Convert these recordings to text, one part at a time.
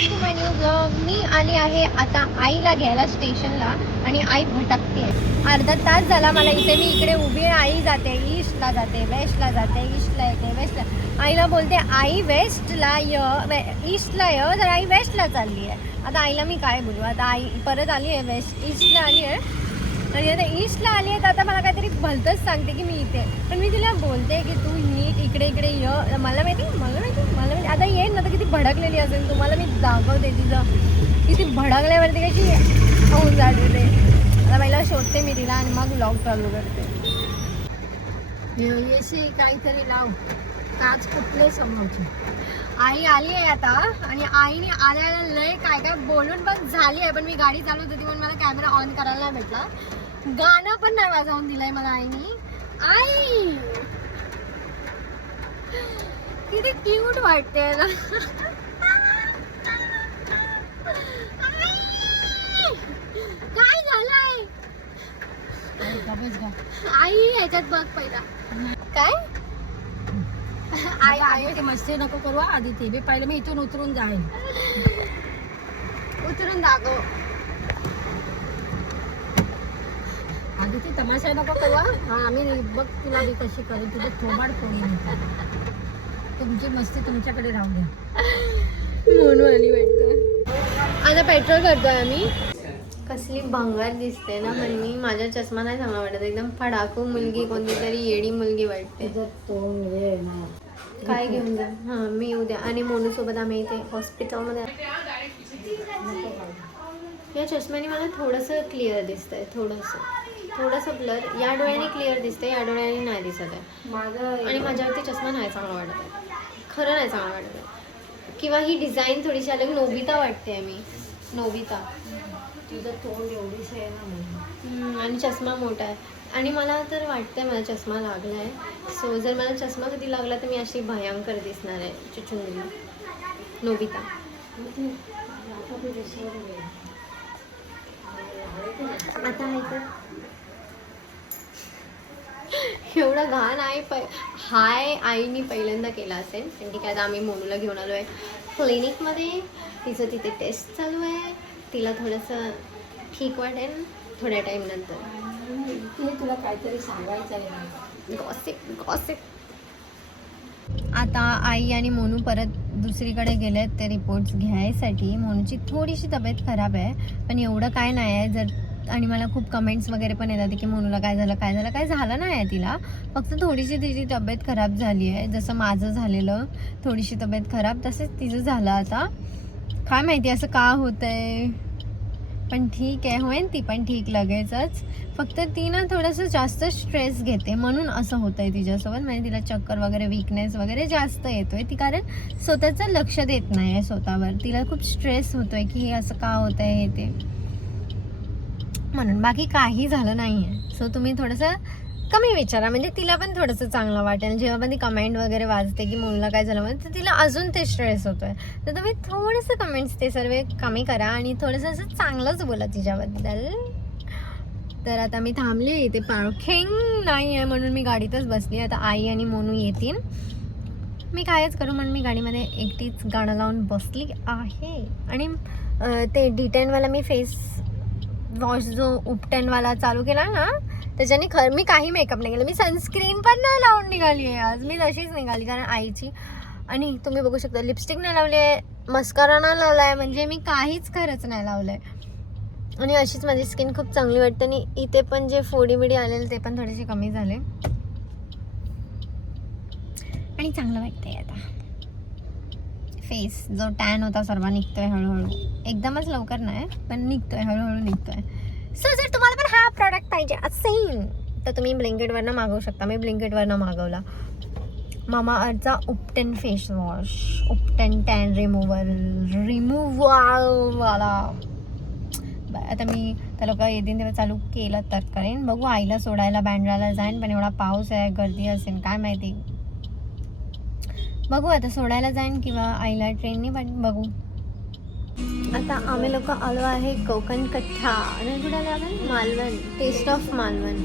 Back to my new blog. मी आली आहे आता आईला घ्यायला स्टेशनला आणि आई भटकते. अर्धा तास झाला मला इथे, मी इकडे उभी आहे. आई जाते ईस्टला, जाते वेस्टला, जाते ईस्टला, येते वेस्टला. आईला बोलते आई वेस्टला ईस्टला ये, तर आई वेस्टला चालली आहे. आता आईला मी काय बोलू. आता आई परत आली आहे, ईस्टला आली आहे आणि आता ईस्टला आली आहे. तर आता मला काहीतरी भलतंच सांगते की मी इथे, पण मी तिला बोलते की तू नीट इकडे इकडे ये. मला माहिती आता येईल ना तर किती भडकलेली असेल, तुम्हाला मी दाखवते तिचं किती भडकल्यावरती कशी होऊन जाते ते. आता पहिला शोधते मी तिला आणि मग व्लॉग चालू करते. येशी काहीतरी लाव, काच कुठले समोरची. आई आली आहे आता आणि आईने आल्याला लय काय काय बोलून पण झाली आहे, पण मी गाडी चालवत होती म्हणून मला कॅमेरा ऑन करायला नाही भेटला. गाणं पण नाही वाजवून दिलंय मला आईनी. आई किती क्यूट वाटते ना. काय झालंय आई ह्याच्यात बघ पहिला. काय आई आई ते मस्ती नको करू आधी, ते बी पाहिलं मी इथून उतरून जाईन. उतरून दाखव आधी ती तमाशा नको करू. हा आम्ही बघ तुला बी कशी करू, तुझं थोबाड फोडून. तुमची मस्ती तुमच्याकडे राहू द्या. म्हणून आली वाटतं. आता पेट्रोल करतोय आम्ही. कसली भंगार दिसते ना, पण मी माझा चष्मा नाही चांगला वाटत. एकदम फडाकू मुलगी, कोणती तरी येडी मुलगी वाटते. काय घेऊन जा. हां मी उद्या आणि मोनूसोबत आम्ही इथे हॉस्पिटलमध्ये. या चष्म्याने मला थोडंसं क्लिअर दिसतंय, थोडंसं ब्लर. या डोळ्याने क्लिअर दिसतंय, या डोळ्याने नाही दिसत आहे. आणि माझ्यावरती चष्मा नाही चांगला वाटत आहे, खरं नाही चांगला वाटत आहे. किंवा ही डिझाईन थोडीशी अलग नोबिता वाटते आहे. मी नोबिता. तुझं तोंड एवढीच आहे ना आणि चष्मा मोठा आहे आणि मला तर वाटतंय मला चष्मा लागला आहे. सो जर मला चष्मा कधी लागला तर मी अशी भयंकर दिसणार आहे, चुचुंदरी नोबिता. आता आहे तर एवढा घाण आहे. हाय आईनी पहिल्यांदा केला असेल, पण ठीक आहे. आता आम्ही मोनूला घेऊन आलो आहे क्लिनिकमध्ये. तिचं तिथे टेस्ट चालू आहे. तिला थोडंसं ठीक वाटेल थोड्या टाईम नंतर. तुला काहीतरी सांगायचं आहे. गॉसिप. आता आई आणि मोनू परत दुसरीकडे गेलेत ते रिपोर्ट्स घ्यायसाठी. मोनूची थोडीशी तब्येत खराब आहे, पण एवढं काय नाही आहे. आणि मला खूप कमेंट्स वगैरे पण येतात की मोनूला काय झालं. काय झालं नाही आहे तिला, फक्त थोडीशी तिची तब्येत खराब झाली आहे. जसं माझं झालेलं थोडीशी तब्येत खराब, तसंच तिचं झालं. आता काय माहिती असं का होतंय, पण ठीक आहे, होईन ती पण ठीक लगेचच. फक्त ती ना थोडंसं जास्त स्ट्रेस घेते म्हणून असं होतंय तिच्यासोबत. म्हणजे तिला चक्कर वगैरे, वीकनेस वगैरे जास्त येतोय. ती कारण स्वतःचं लक्ष देत नाही आहे स्वतःवर. तिला खूप स्ट्रेस होतोय की हे असं का होतंय हे ते म्हणून. बाकी काही झालं नाही आहे. सो तुम्ही थोडंसं कमी विचारा, म्हणजे तिला पण थोडंसं चांगलं वाटेल. जेव्हा पण ती कमेंट वगैरे वाचते की मुलीला काय झालं म्हणून, तर तिला अजून ते स्ट्रेस होतोय. तर तुम्ही थोडंसं कमेंट्स ते सर्व कमी करा आणि थोडंसं असं चांगलंच बोला तिच्याबद्दल. तर आता मी थांबली इथे, पार्किंग नाही आहे म्हणून मी गाडीतच बसली. आता आई आणि मोनू येतील, मी कायच करू म्हणून मी गाडीमध्ये एकटीच गाणं लावून बसली आहे. आणि ते D10वाला मी फेस वॉश जो उपटनवाला चालू केला ना, त्याच्याने मी काही मेकअप नाही केला. मी सनस्क्रीन पण नाही लावून निघाली आहे आज. मी तशीच निघाली कारण आईची. आणि तुम्ही बघू शकता लिपस्टिक नाही लावली आहे, मस्कारा नाही लावला आहे, म्हणजे मी काहीच खरंच नाही लावलं आहे. आणि अशीच माझी स्किन खूप चांगली वाटते. आणि इथे पण जे फोडी बिडी आलेले ते पण थोडेसे कमी झाले आणि चांगलं वाटतंय. आता फेस जो टॅन होता सर्व निघतोय हळूहळू. एकदमच लवकर नाही पण निघतोय, हळूहळू निघतोय. सो जर तुम्हाला पण हा प्रॉडक्ट पाहिजे असेल तर तुम्ही ब्लिंकिटवरनं मागवू शकता. मी ब्लिंकिटवरनं मागवला मामाअर्थचा उपटन फेस वॉश, उपटन टॅन रिमूव्हरवाला. आता मी त्या लोक येतील तेव्हा चालू केलं तर करेन. बघू, आईला सोडायला बँड्राला जाईन, पण एवढा पाऊस आहे, गर्दी असेल काय माहिती. बघू आता सोडायला जाईन किंवा आईला ट्रेनने, पण बघू. आता आम्ही लोक आलो आहे कोकण कट्टा. आणि कुठे आलो आपण? Malvan, taste of Malvan.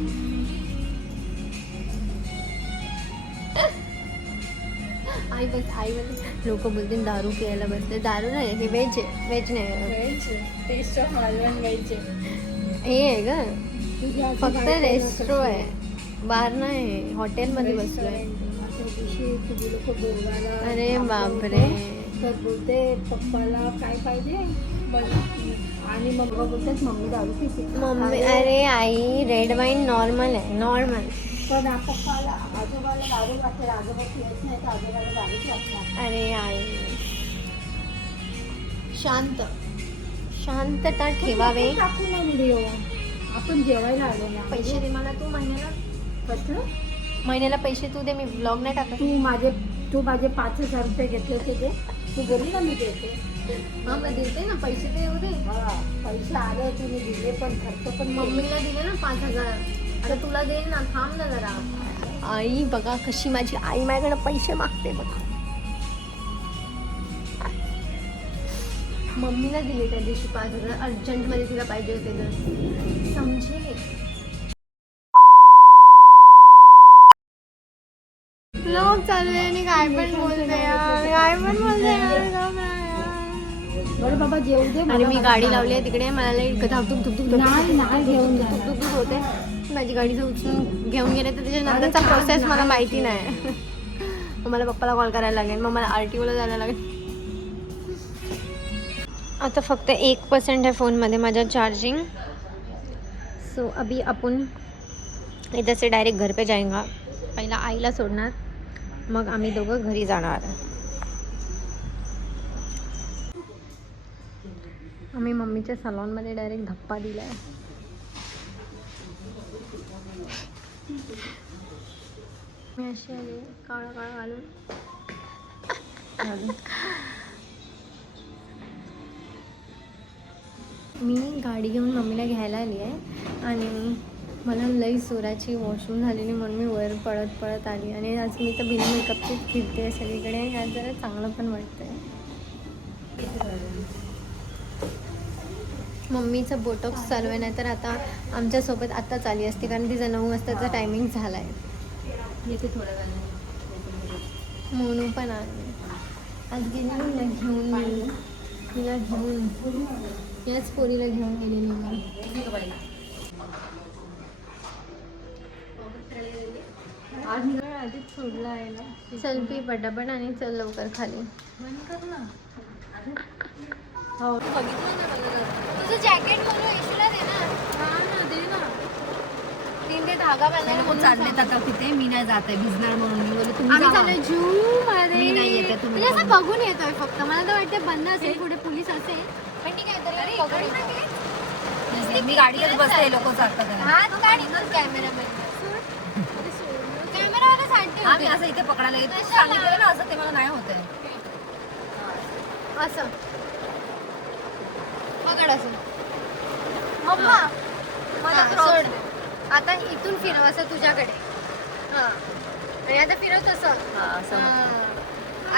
आई बस लोक बोलतील दारू प्यायला बसले. दारू नाही, हे व्हेज आहे. व्हेज नाही, टेस्ट ऑफ मालवण व्हायचे. हे आहे का फक्त रेस्ट्रो आहे, बार नाही, हॉटेलमध्ये बसलोय. तुम्ही लोक गोव्याला अरे बापरे. तर बोलते पप्पाला काय पाहिजे आणि मग बोलतात मम्मी दारू पिते. मम्मी अरे आई रेड वाईन नॉर्मल आहे, नॉर्मल. पण पप्पाला आजोबाला दारू लागते, आजोबा पियत नाही तर आजोबाला दारूच लागतात. अरे आई शांत शांतता ठेवावे. टाकू ना व्हिडिओ, आपण जेवायला आलो ना. पैसे दे मला तू महिन्याला. कसं महिन्याला पैसे तू दे, मी ब्लॉग नाही टाकत. तू माझे 5,000 रुपये घेतले होते ते तू बोलली ना मी देते. हा मग देते ना, पैसे दे येऊ दे. हा पैसे आले होते मी दिले, पण खर्च पण मम्मीला दिले ना 5,000. आता तुला दे ना, थांब ना जरा. आई बघा कशी माझी आई माझ्याकडे पैसे मागते बघा. मम्मीला दिले त्या दिवशी 5,000 अर्जंटमध्ये तिला पाहिजे होते तर समजे. ब्लॉग चालू आहे आणि काय पण बोलते यार, काय पण बोलते यार. बरं बाबा जेवू दे. आणि मी गाडी लावली आहे तिकडे, मला लई धावतूक धुकधुक नाही घेऊन जा. धुकधुक होते. माझी गाडी जर उचलून घेऊन गेले तर त्याच्या नंतरचा प्रोसेस मला माहिती नाही. मग मला पप्पाला कॉल करायला लागेल, मग मला RTOला जायला लागेल. आता फक्त 1% आहे फोनमध्ये माझ्या चार्जिंग. सो अभी आपण इधर से डायरेक्ट घर पे जाएंगा. पहिला आईला सोडणार, मग आम्ही दोघं घरी जाणार. आम्ही मम्मीच्या सलॉनमध्ये डायरेक्ट धप्पा दिलाय. मी अशी आली काळा काळा घालून. मी गाडी घेऊन मम्मीला घ्यायला आली आहे आणि मला लई सोराची वॉशरूम झालेली म्हणून मी वर पळत आली. आणि आज मी तर बिना मेकअपची फिरते सगळीकडे. आज जरा चांगलं पण वाटतंय. मम्मीचं बोटॉक्स चालू आहे, नाही तर आता आमच्यासोबत आत्ताच आली असती, कारण तिचा 9 वाजताचा टायमिंग झाला आहे. येते थोड्या वेळाने. मोनू पण आली. आज गेली ना घेऊन मी तिला घेऊन, याच पोरीला घेऊन गेलेली मी. आधीच सोडला आहे ना. चल पी पटापट आणि चल लवकर खाली. हो तुझं जॅकेट बोलू इशूला दे ना. दे ना. 3 ते धागा बांधायला चाललेत आता तिथे. मी नाही जात आहे भिजणार म्हणून. मी बोलले आम्ही तुम्ही चाललोय जू मध्ये. मी नाही येते, तुम्ही म्हणजे असं बघून येतोय फक्त. मला तर वाटतं बंद असेल, पुढे पोलीस असेल, पण ठीक आहे तरी बघून येतो. मी गाडीतच बसते, लोक जातात. हा तू गाडीतच कॅमेरामॅन. कॅमेरावाला साठी आम्ही असं इथे पकडायला येतो. सांगितलं ना असं, ते मला नाही होत आहे. असं पकड असं. मम्मा मला सोड. आता इथून फिरव असं तुझ्याकडे. हा आणि आता फिरव तसं.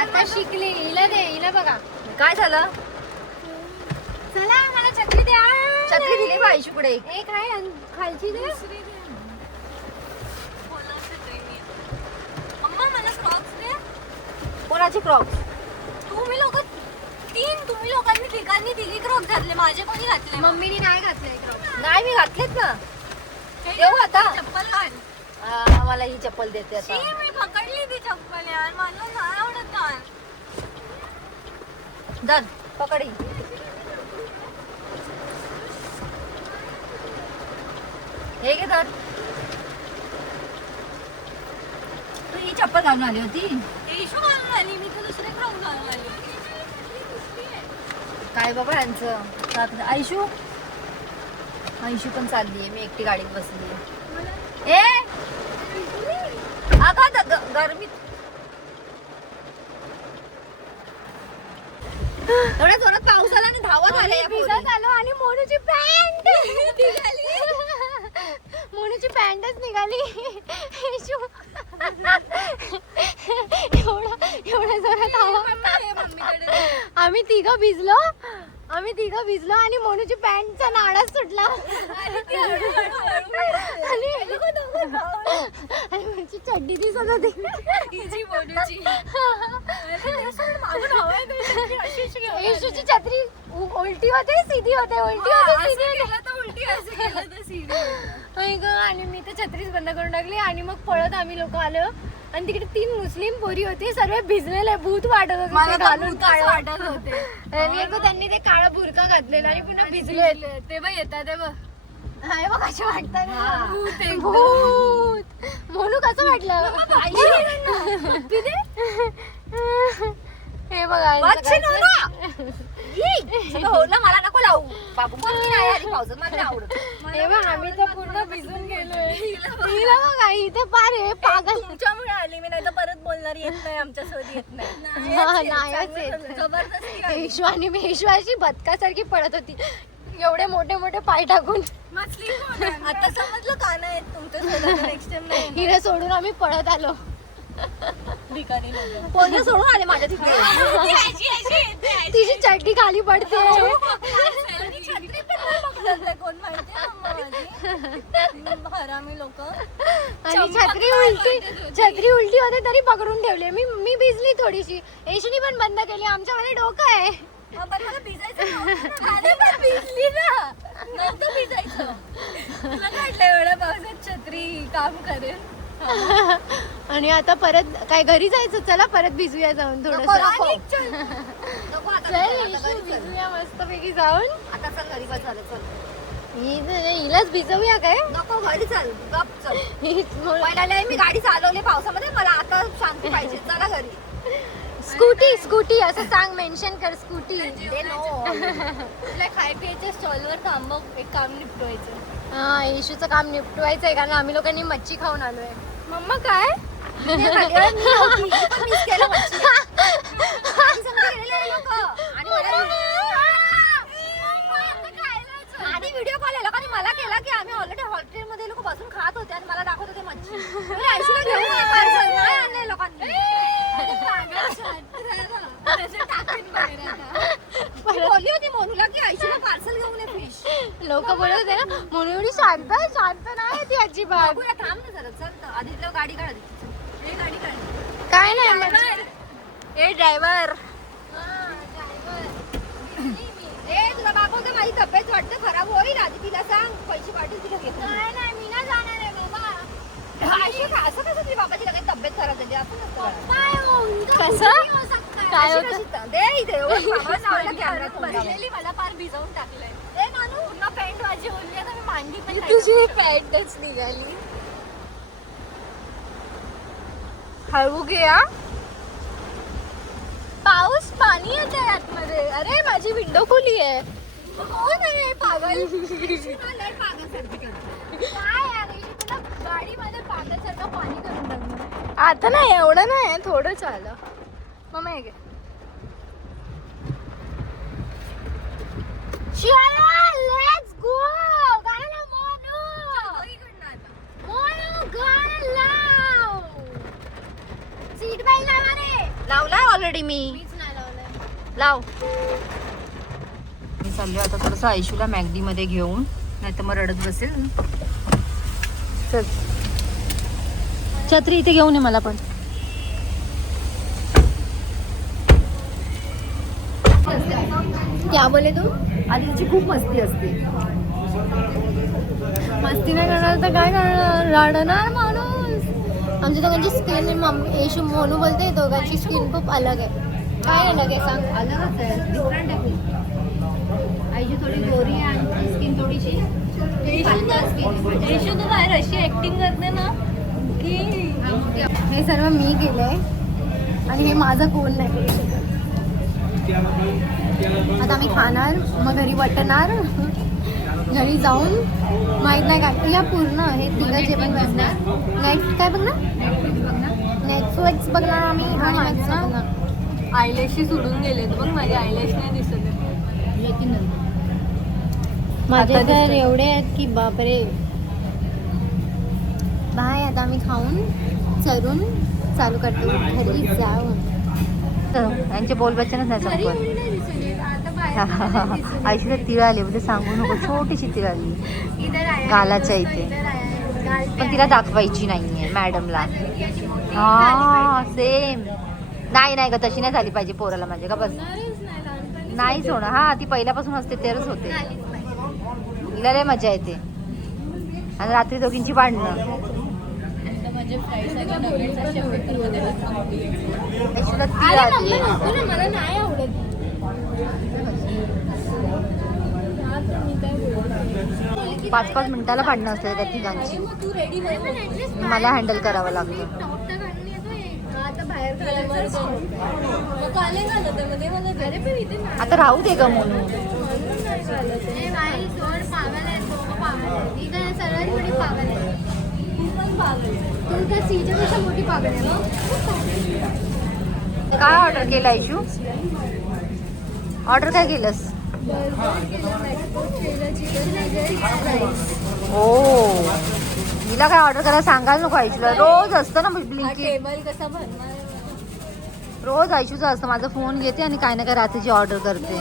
आता शिकली. हिला दे, हिला बघा काय झालं. चला मला छत्री द्या. छत्री दिली बा आयुषकडे. एक आहे खालची दे. कोणाची क्रॉक्स. तुम्ही लोकांनी ठिकाणी तिघी क्रॉक्स घातले, माझे कोणी घातले. मम्मीने नाही घातले क्रॉक्स. नाही मी घातलेत ना. येऊ आता. चप्पल घाल. मला ही चप्पल देते आता. मी पकडली ती चप्पल यार, मला नाही आवडत घाल. धर पकडी. हे घे धर. तू ही चप्पल घालून आली होती. इशू घालून आली मी, तर दुसरे क्रॉक्स घालून आली. काय बाबा यांचं. आयुषू पण चालली आहे, मी एकटी गाडीत बसली. ए अगं गरमीत एवढ्या जोरात पाऊस आला आणि धावत आले. भिजत आलो आणि मोनूची पॅन्ट निघाली. मोनूची पॅन्टच निघाली. इशू एवढा जोरात हवा. आम्ही तिघं भिजलो आणि मोनूची पॅन्टचा नाडाच सुटला. आणि मोनूची चड्डी दिसत होती. उलटी होते सीधी होते उलटी होते सीधी आणि मी तर छत्रीच बंद करून टाकली आणि मग पळत आम्ही लोक आलो आणि तिकडे 3 मुस्लिम पोरी होते सर्व भिजलेले भूत वाटत होते ते घालून काळं वाटत होते आणि एक त्यांनी ते काळा बुरका घातलेला आणि पुन्हा भिजले ते बघ येतात ते बघ हाय बघ कसे वाटतात भूत म्हणू कसं वाटलं हे बघा मला नको लावू बाबू पण मी नाही आली पावसात मला नाही आवडत हे बघ आम्ही तर पूर्ण भिजून गेलोय हिला बघा इथे पार हे पागल तुमच्यामुळे आली मी नाही तर परत बोलणार येत नाही आमच्यासोबत येत नाही नाहीच येत. जबरदस्ती हिशवानी मी हिशवाशी बदकासारखी पडत होती एवढे मोठे मोठे पाय टाकून आता समजलं का नाही तुमच्या नेक्स्ट टाइम नाही हिला सोडून आम्ही पळत आलो पोरं सोडून आले माझ्या तिकडे तिची चड्डी खाली पडते कोण माहिती हरामी लोक आणि छत्री उलटी होते तरी पकडून ठेवले मी भिजली थोडीशी येशूनी पण बंद केली आमच्यामध्ये डोकं आहे मला भिजायचं नव्हतं. भिजली ना नव्हतं भिजायचं तुला वाटलं एवढ्या पावसात छत्री काम करेल आणि आता परत काय घरी जायचं चला परत भिजूया जाऊन थोडस भिजूया मस्तपैकी जाऊन आता चल घरी बस झालं चल हिलाच भिजवूया काय नको घरी चल गप चल हीच बोल- पहिला मी गाडी चालवली पावसामध्ये मला आता शांती पाहिजे चला घरी स्कूटी असं सांग मेन्शन कर स्कूटी तुला खाय प्यायच्या स्टॉलवर थांबव एक काम निपटवायचं हा येशूचं काम निपटवायचंय कारण आम्ही लोकांनी मच्छी खाऊन आलोय मम्मा काय आधी व्हिडिओ कॉल आहे लोकांनी मला केला की आम्ही ऑलरेडी हॉटेल मध्ये लोक बसून खात होते आणि मला दाखवत होते मच्छी ऐंशीला घेऊन ये parcel. नाही आणलंय लोकांनी मी बोलली होती मोनूला की ऐंशीला पार्सल घेऊन ये फिश लोक बोलत होते ना म्हणून एवढी शांत नाही ती अजिबात बघूया थांब ना जरा चल तर. आधी तुला गाडी काढ हे गाडी काढ काय नाही म्हणजे- ए ड्रायव्हर ए तुला दाखवते माझी तब्येत वाटतं खराब होईल आधी तिला सांग पैसे पाठवून तिला घेतो नाही मी नाही जाणार आहे बाबा असं कसं तुझी बाबाची लगेच तब्येत खराब झाली असं नसतं कसं काय अशी होतं कशी दे इथे एवढं सामान लावलं कॅमेऱ्यात बसलेली मला फार भिजवून टाकलंय ए नानू पूर्ण पॅन्ट माझी ओढली आता मी मांडी पण नाही तुझी पॅन्टच निघाली हळू घ्या पाऊस पाणी येते आतमध्ये अरे माझी विंडो खुली आहे कोण आहे पागल काय अरे तुला गाडीमध्ये पाण्यासारखं पाणी करून टाकलं आता नाही एवढं नाही थोडं चालं मम्मा हे घे लेट्स गो गाणं मोनू गाणं लाव सीट बेल्ट लावा रे लावलाय ऑलरेडी मी मीच नाही लावलंय लाव मी चाललोय आता थोडस आयशूला मॅगडी मध्ये घेऊन नाही तर मग रडत बसेल चल छत्री इथे घेऊन ये मला पण क्या बोले तू आधीची खूप मस्ती असते मस्ती नाही करणार तर काय करणार रडणार माणूस आमच्या दोघांची स्किन मम्मी येशू मोनू बोलते दोघांची स्किन खूप अलग आहे काय अलग आहे सांग अलगच आहे डिफरंट आहे खूप आईची थोडी गोरी आहे आणि स्किन थोडीशी येशू तू बाहेर अशी ऍक्टिंग करते ना की हे सर्व मी केलंय आणि हे माझं कोण नाही करू शकत आता आम्ही खाणार मग घरी वाटणार घरी जाऊन माहित नाही काय या पूर्ण हे तिघं जे पण बघणार नेक्स्ट काय बघणार नेटफ्लिक्स बघणार आम्ही आणि Max बघणार आयलॅशशी सोडून गेले बघ माझे आयलॅश नाही दिसत माझे आता तर दिसतंय. एवढे आहेत की बापरे बाय आता आम्ही खाऊन चरून चालू करतो घरी जाऊन यांचे बोल बच्चनच नाही संपत आईशीला तिळ आली म्हणजे सांगू नको छोटीशी तिळ आली गालाच्या इथे पण तिला दाखवायची नाहीये मॅडमला हा सेम नाही नाही ग तशी नाही झाली पाहिजे पोराला माझ्या का बस नाहीच होणार. हा ती पहिल्यापासून असते तेच होते. आलीच पाहिजे. हिला लय मजा येते आणि रात्री दोघींची भांडणं. ऐशूला ती आली आहे. मला नाही आवडत. 5-5 मिनिटाला भांडणं असते त्या तिघांची. मला हँडल करावं लागतं. आता राहू दे ग म्हणून. काय ऑर्डर केलं ऐशू? ऑर्डर काय केलंस? ओ हिला काय ऑर्डर करायला सांगायला नको ऐशूला. रोज असतं ना ब्लिंकिट. रोज ऐशूचं असतं. माझा फोन घेते आणि काय ना काय रात्रीची ऑर्डर करते.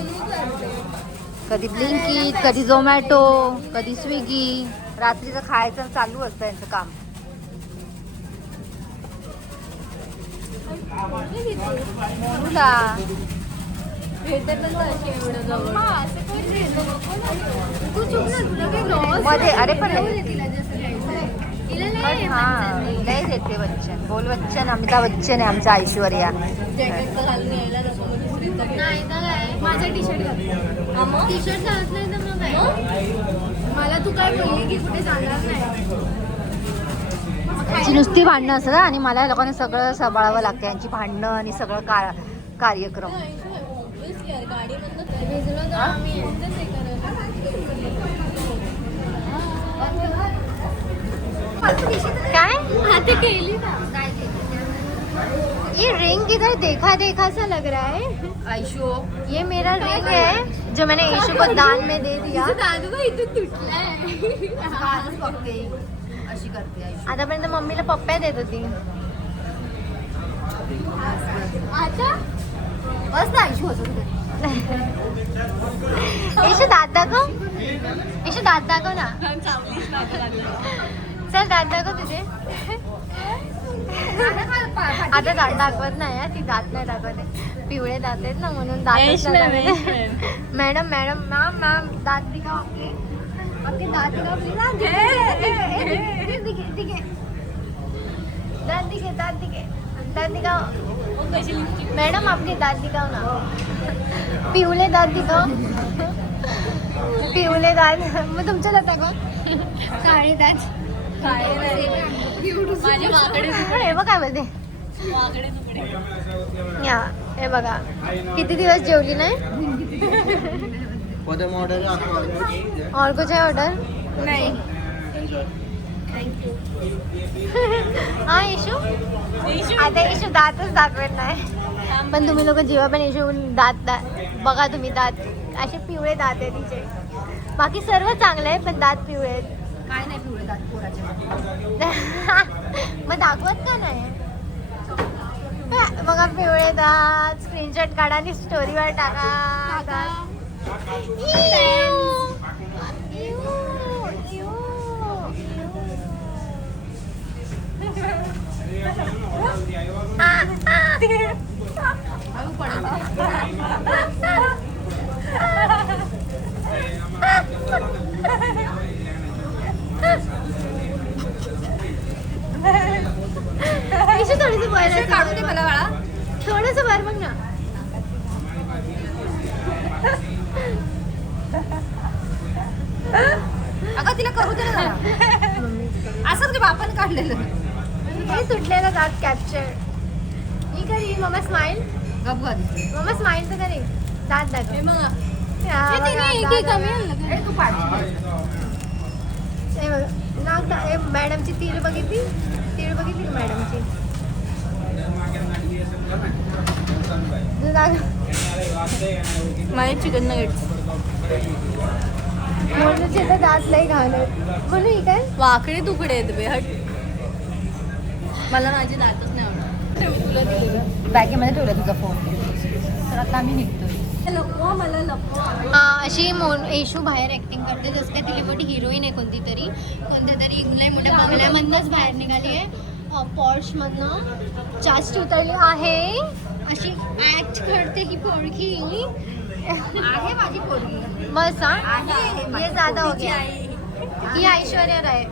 कधी ब्लिंकिट, कधी झोमॅटो, कधी स्विगी. रात्रीचं खायचं चालू असतं यांचं काम. मोनूला मध्ये अरे पण हा लय देते बच्चन. बोल बच्चन. अमिताभ बच्चन आहे आमचा ऐश्वर्या. माझा टी शर्ट टी शर्ट चालत नाही तर मग काय? मला तू काय बोलली की कुठे जाणार नाही. यांची नुसती भांडणं असतं आणि मला या लोकांनी सगळं सांभाळावं लागतं. यांची भांडणं आणि सगळं कार्यक्रम. काय ये रिंग इधर देखा देखा सा लग रहा है आयशो ये मेरा रिंग है जो मैंने ईशू को दान में दे दिया. अशी करते आयशो. आतापर्यंत मम्मीला पप्प्या देत होती. आता मस्त आयशो होतं. ईशू दात दाखव. ईशू दात दाखव ना. चल दात दाखव तुझे. आता दात दाखवत नाही ती. दात नाही दाखवते. पिवळे दात आहेत ना म्हणून दात. मॅडम मॅडम मॅम मॅम दात दिखाओ आपले. आपके दात दिखाओ प्लीज. दात दिखे दात दिखे दात दिखाओ. मॅडम आपके दात दिखाओ ना. पिवळे दात दिखाओ. पिवळे दात. मग तुमचे दात दाखव. काळे दात. माझे वाकडे हे बघ काय बोलते. या हे बघा किती दिवस जेवली नाही. और कुछ है ऑर्डर? नाही. हा इशू आता इशू दातच दाखवत नाही. पण तुम्ही लोक जेव्हा पण इशू दात बघा तुम्ही दात असे पिवळे दात आहे तिचे. बाकी सर्व चांगलं आहे पण दात पिवळे आहेत. काय नाही पिवळे दात पोराचे. मग दाखवत का नाही. बघा पिवळे दात. स्क्रीनशॉट काढा आणि स्टोरीवर टाका. थोडस काढू दे मला बाळा. थोडस वर बघ ना. अगं तिला करू दे ना जरा. असं तुझ्या बापाने काढलेलं. हे सुटलेला दात कॅप्चर. ही करी मम्मा स्माइल. गपगत. मम्मा स्माइल तर करी. दात दाखव. हे बघा. हा, हे बघा, तिने दात एक कमी बघा. आणलं का? हे तू पाड. हे बघा. नाक हे मॅडमची तीळ बघितली. तीळ बघितली का मॅडमची. तू दाखव. माझे चिकन नगेट्स म्हणून तर दात लई घालत. म्हणून ही काय वाकडे तुकडे आहेत बे. हट. मला माझे दातच नाही आवडत. बॅगेमध्ये ठेवला तुझा फोन. तर आता आम्ही निघतोय. लपवा मला लपवा. अशी येशू बाहेर ऍक्टिंग करते जसं काय तिला मोठी हिरोईन आहे कोणत्या तरी लई मोठ्या बंगल्यामधनंच बाहेर निघाली आहे. पॉर्शमधनं जास्त उतरली आहे. अशी ऍक्ट करते ही पोरखी. आहे माझी पोरगी. मस्त हा? आहे माझी ये ज्यादा हो पोरगीची गया. आई. ही ऐश्वर्या राय.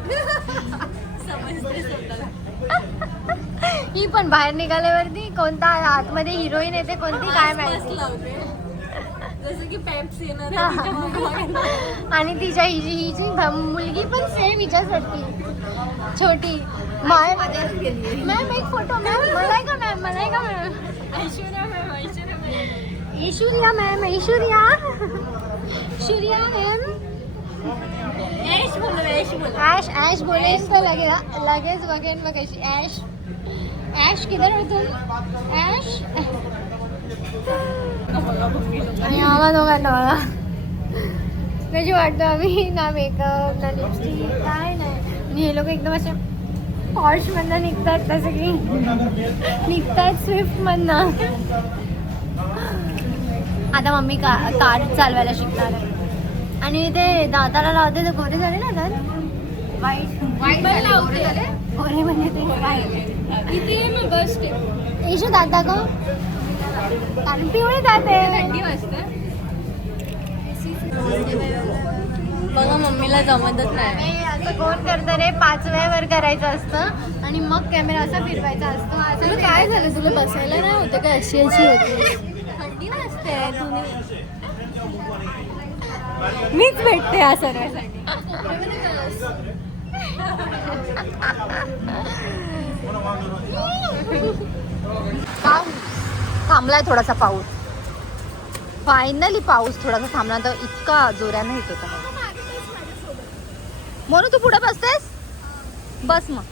ही पण बाहेर निघाल्यावरती कोणता आतमध्ये हिरोईन येते कोणती काय माहिती. जसं की पेप्सी येणार आणि तिच्या हिची मुलगी पण सेम हिच्यासारखी छोटी. मॅम एक फोटो मॅम मला का मॅम मला का ma'am Aishwarya ma'am Aishwarya ma'am Aish Aish बोले तो लगेगा लगेच बघेन बघ कशी ऐश ऐश किधर हो तुम ऐश आणि आम्हा दोघांना मला कशी वाटतं आम्ही ना मेकअप ना लिपस्टिक काय नाही आणि हे लोक एकदम असे पॉर्शमधनं निघतात तसं की निघतात स्विफ्टमधनं. आता मम्मी कार चालवायला शिकणार आहे आणि ते दाताला लावते तर गोरे झाले ना दात वाईट लावते गोरे म्हणजे ते वाईट किती आहे मग बस इशू दात दाखव कारण पिवळे जाते. थंडी वाजते. बघा मम्मीला जमतच नाही. हे असं कोण करतं रे 5 वेळेवर करायचं असतं आणि मग कॅमेरा असा फिरवायचा असतो. तुला काय झालं तुला बसायला नाही होते का अशी होती. थंडी वाजते तुम्ही मीच भेटते या सर्वांसाठी. थांबलाय थोडासा पाऊस. फायनली पाऊस थोडासा थांबला तर इतका जोराने येत होता. म्हणून तू पुढे बसतेस बस मग.